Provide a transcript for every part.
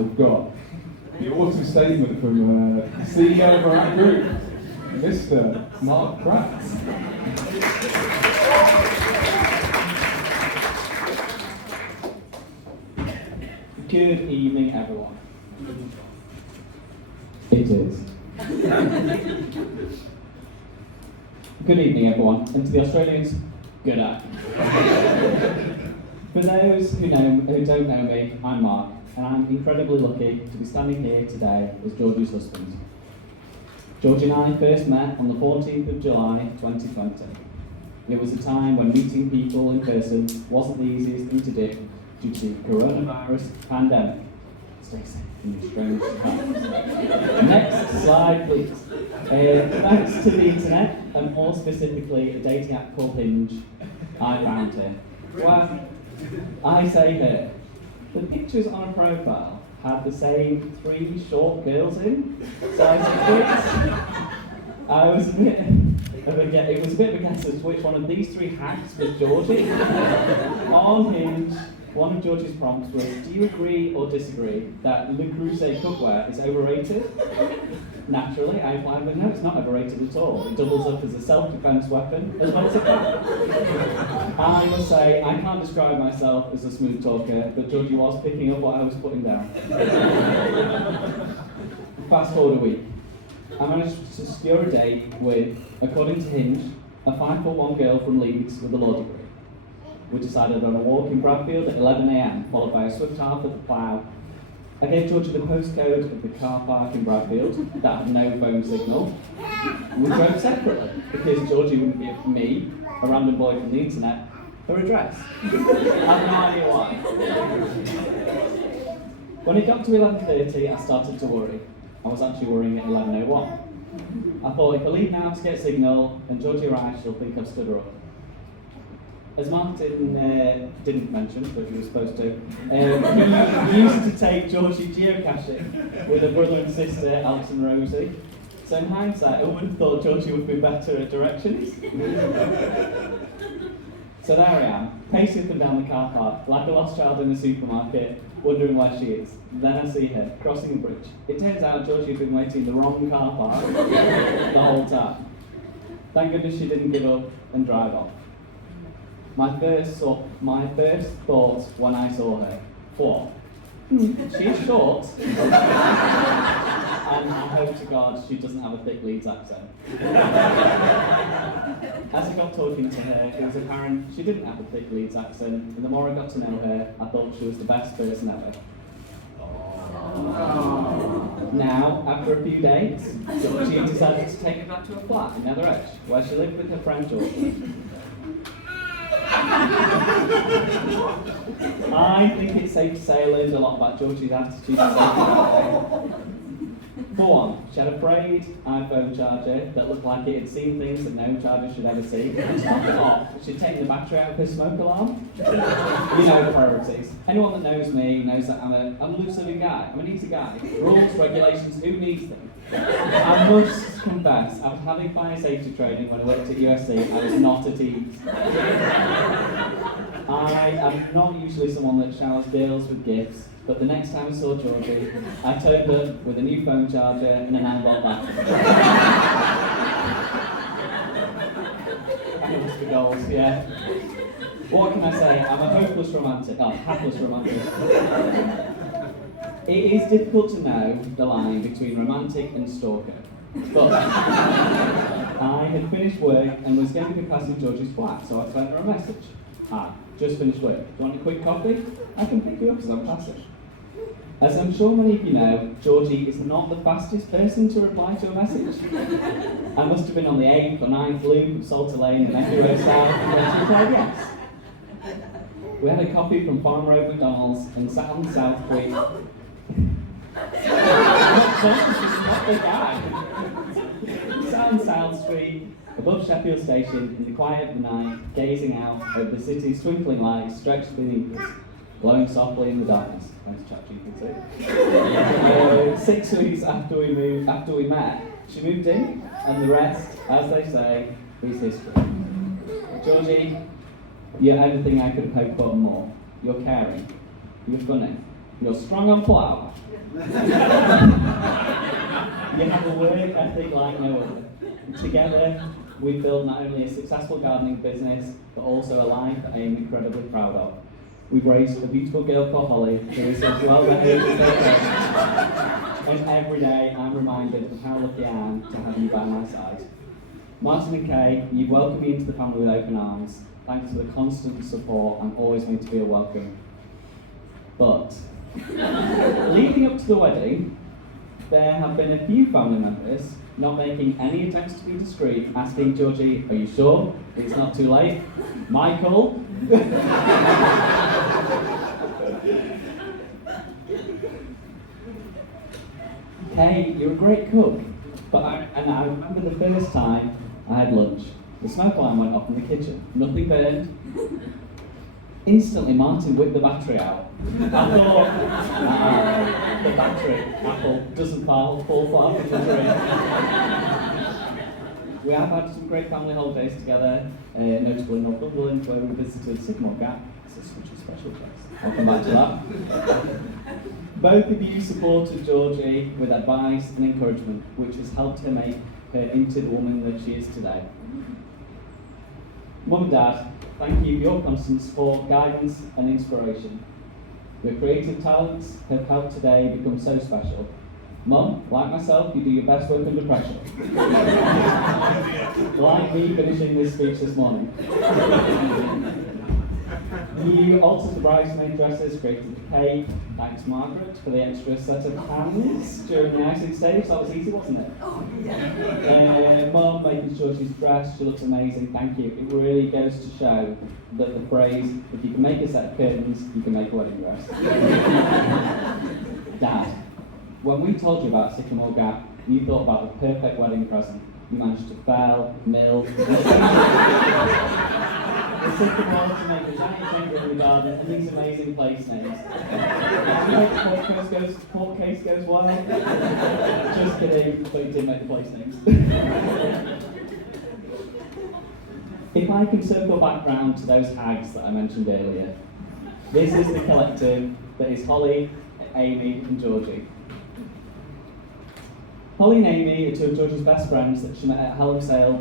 we've got the autumn statement from the CEO of our group, Mr. Mark Kratz. Good evening, everyone. It is. Good evening, everyone, and to the Australians, good day. For those who don't know me, I'm Mark, and I'm incredibly lucky to be standing here today as Georgie's husband. Georgie and I first met on the 14th of July 2020. It was a time when meeting people in person wasn't the easiest thing to do due to the coronavirus pandemic. Stay safe in these strange times. Next slide, please. Thanks to the internet, and more specifically a dating app called Hinge, I found her. Well, I say her. The pictures on her profile had the same 3 short girls in, size 6. I was a bit of a guess. It was a bit of a guess as to which one of these 3 hacks was Georgie. On Hinge, one of Georgie's prompts was, do you agree or disagree that Le Creuset cookware is overrated? Naturally, I replied, but no, it's not overrated at all. It doubles up as a self-defense weapon as well as a fan. I must say, I can't describe myself as a smooth talker, but Georgie was picking up what I was putting down. Fast forward a week. I managed to secure a date with, according to Hinge, a 5'1" girl from Leeds with a law degree. We decided on a walk in Bradfield at 11 a.m, followed by a swift half at the plough. I gave Georgie the postcode of the car park in Bradfield that had no phone signal. We drove separately because Georgie wouldn't give me, a random boy from the internet, her address. I have no idea why. When it got to 11:30, I started to worry. I was actually worrying at 11:01. I thought if I leave now to get signal and Georgie arrives, she'll think I've stood her up. As Martin didn't mention, but he was supposed to, he used to take Georgie geocaching with her brother and sister, Alex and Rosie. So in hindsight, I would have thought Georgie would be better at directions. So there I am, pacing up and down the car park, like a lost child in a supermarket, wondering where she is. Then I see her, crossing a bridge. It turns out Georgie had been waiting in the wrong car park the whole time. Thank goodness she didn't give up and drive off. My first thought when I saw her, what? She's short. And I hope to God she doesn't have a thick Leeds accent. As I got talking to her, it was apparent she didn't have a thick Leeds accent, and the more I got to know her, I thought she was the best person ever. Now, after a few dates, she decided to take me back to a flat in Nether Edge, where she lived with her friend Georgie. I think it's safe to say I learned a lot about Georgie's attitude. For one, she had a frayed iPhone charger that looked like it had seen things that no charger should ever see. And to top it off, she'd taken the battery out of her smoke alarm. You know the priorities. Anyone that knows me knows that I'm a loose-living guy. I'm an easy guy. Rules, regulations, who needs them? I must confess, after having fire safety training when I worked at USC, I was not at ease. I am not usually someone that showers girls with gifts, but the next time I saw Georgie, I turned up with a new phone charger and an Ambolt battery. Happiness for goals, yeah. What can I say? I'm a hopeless romantic. Oh, hapless romantic. It is difficult to know the line between romantic and stalker, but I had finished work and was going to be passing Georgie's flat, so I sent her a message. Hi, just finished work. Do you want a quick coffee? I can pick you up as I'm passing. As I'm sure many of you know, Georgie is not the fastest person to reply to a message. I must have been on the 8th or 9th loop of Salter Lane and Echo Road South when she replied yes. We had a coffee from Farm Road McDonald's and sat on the South Street. Not the guy. Sat on South Street, above Sheffield Station, in the quiet of the night, gazing out over the city's twinkling lights stretched beneath us, glowing softly in the darkness. Thanks, ChatGPT. 6 weeks after we met, she moved in, and the rest, as they say, is history. Georgie, you're everything I could have hoped for and more. You're caring, you're funny, you're strong on flower, You have a work ethic like no other. Together, we've built not only a successful gardening business, but also a life that I am incredibly proud of. We've raised a beautiful girl called Holly, who is as well behaved as they can. And every day I'm reminded of how lucky I am to have you by my side. Martin and Kay, you've welcomed me into the family with open arms. Thanks for the constant support and always made to feel welcome. But, leading up to the wedding, there have been a few family members not making any attempts to be discreet, asking Georgie, are you sure it's not too late? Michael? Kay, you're a great cook, but I remember the first time I had lunch. The smoke alarm went off in the kitchen. Nothing burned. Instantly, Martin whipped the battery out. I thought, the battery, Apple, doesn't fall far from the tree. We have had some great family holidays together, notably in Northumberland, where we visited Sycamore Gap. It's such a special place. I'll come back to that. Both of you supported Georgie with advice and encouragement, which has helped her make her into the woman that she is today. Mum and Dad, thank you for your constant support, guidance and inspiration. Your creative talents have helped today become so special. Mum, like myself, you do your best work under pressure. Like me finishing this speech this morning. You altered the bridesmaid dresses, created the cake. Thanks, Margaret, for the extra set of hands during the icing stage. That was easy, wasn't it? Oh, yeah. Mum making sure she's dressed. She looks amazing. Thank you. It really goes to show that the phrase, if you can make a set of curtains, you can make a wedding dress. Dad, when we told you about Sycamore Gap, you thought about the perfect wedding present. You managed to fell, mill, the sycamore to make a giant chamber in the garden, and these amazing place names. I hope the court case goes well. Just kidding, but you did make the place names. If I can circle back round to those hags that I mentioned earlier, this is the collective that is Holly, Amy, and Georgie. Holly and Amy are two of Georgie's best friends that she met at Hallam Sale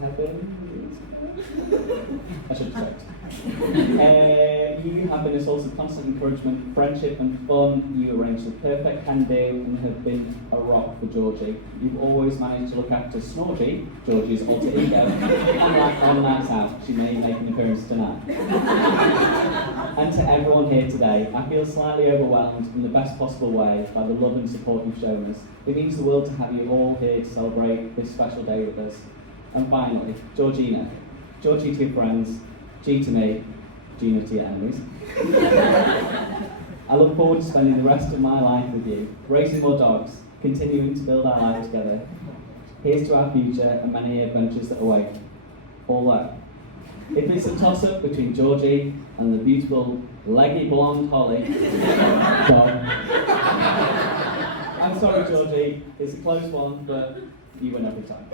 7 years ago. I should have checked. You have been a source of constant encouragement, friendship and fun. You arranged the perfect can-do and have been a rock for Georgie. You've always managed to look after Snorgie, Georgie's alter ego, and like on nights out, she may make an appearance tonight. And to everyone here today, I feel slightly overwhelmed in the best possible way by the love and support you've shown us. It means the world to have you all here to celebrate this special day with us. And finally, Georgina. Georgie to your friends, G to me, Gina to your enemies. I look forward to spending the rest of my life with you, raising more dogs, continuing to build our life together. Here's to our future and many adventures that await. All that. If it's a toss-up between Georgie and the beautiful, leggy blonde Holly, dog. I'm sorry, Georgie, it's a close one, but you win every time.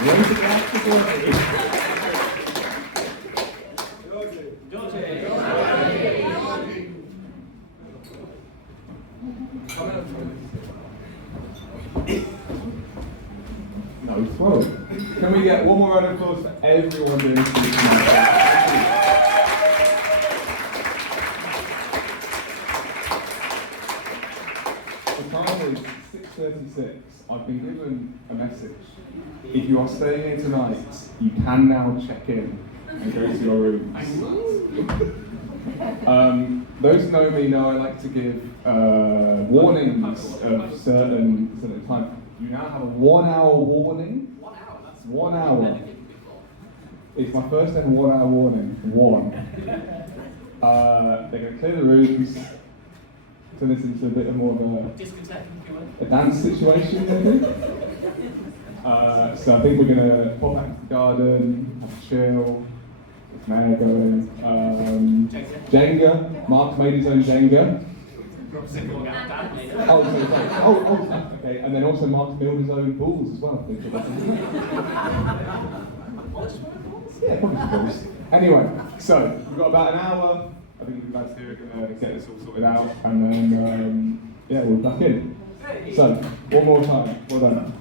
Raise a glass to Georgie. Georgie. No throw. Can we get one more round of applause for everyone doing this? The time is 6:36. I've been given a message. If you are staying here tonight, you can now check in and go to your rooms. Those who know me know I like to give warnings of certain time. You now have a 1 hour warning. 1 hour? That's 1 hour. It's my first ever 1 hour warning. One. They're going to clear the rooms, turn this into a bit of more of a dance situation, maybe. So I think we're going to pop back to the garden, have a chill, with Maya going. Jenga. Mark made his own Jenga. Oh, okay. And then also Mark built his own balls as well. Yeah, probably balls. Anyway, so we've got about an hour. I think we've had to get this all sorted out, and then yeah, we're back in. So one more time. Well done.